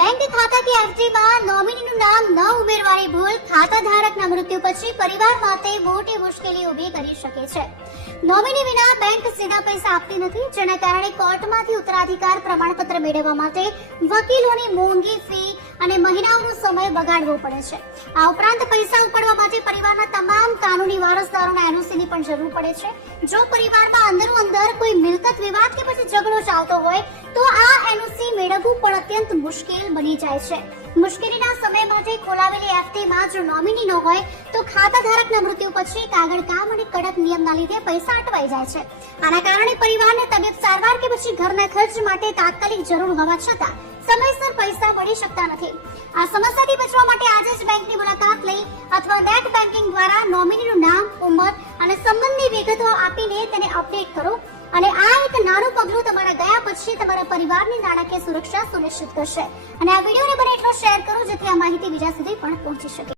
Bank ખાતા કે એફડીમાં નોમિનીનું નામ ન ઉમેરવાની ભૂલ ખાતા ધારકના મૃત્યુ પછી પરિવાર માટે મોટી મુશ્કેલી ઊભી કરી શકે છે. નોમિની વિના બેંક સીધા પૈસા આપતી નથી, જેના કારણે કોર્ટમાંથી ઉત્તરાધિકાર પ્રમાણપત્ર મેળવવા માટે વકીલોની મોંઘી ફી અને મહિનાઓનો સમય બગાડવો પડે છે. આ ઉપરાંત પૈસા ઉપાડવા માટે પરિવારના તમામ કાનૂની વારસદારોના એનઓસીની પણ જરૂર પડે છે. જો પરિવારમાં અંદરો-અંદર કોઈ મિલકત વિવાદ કે પછી ઝઘડો ચાલતો હોય તો આ એનઓસી મેળવવું પણ અત્યંત મુશ્કેલ બની જાય છે. મુશ્કેલીના સમય માટે ખોલાવેલી એફડીમાં જો નોમિની ન હોય તો ખાતા ધારકના મૃત્યુ પછી કાગળ કામ અને કડક નિયમના લીધે પૈસા અટવાઈ જાય છે. આના કારણે પરિવારને તબિયત સારવાર કે પછી ઘરના ખર્ચ માટે તાત્કાલિક જરૂર હોવા છતાં સમયસર પૈસા મળી શકતા નથી. આ સમસ્યાથી બચવા માટે આજે જ બેંકની મુલાકાત લઈ અથવા નેટ બેન્કિંગ દ્વારા નોમિનીનું નામ, ઉંમર અને સંબંધની વિગતો આપીને તેને અપડેટ કરો અને આ એક નાનું પગલું તમારા ગયા પછી તમારા પરિવારની નાણાકીય સુરક્ષા સુનિશ્ચિત કરશે. અને આ વિડીયોને બને એટલો શેર કરો જેથી આ માહિતી બીજા સુધી પણ પહોંચી શકે.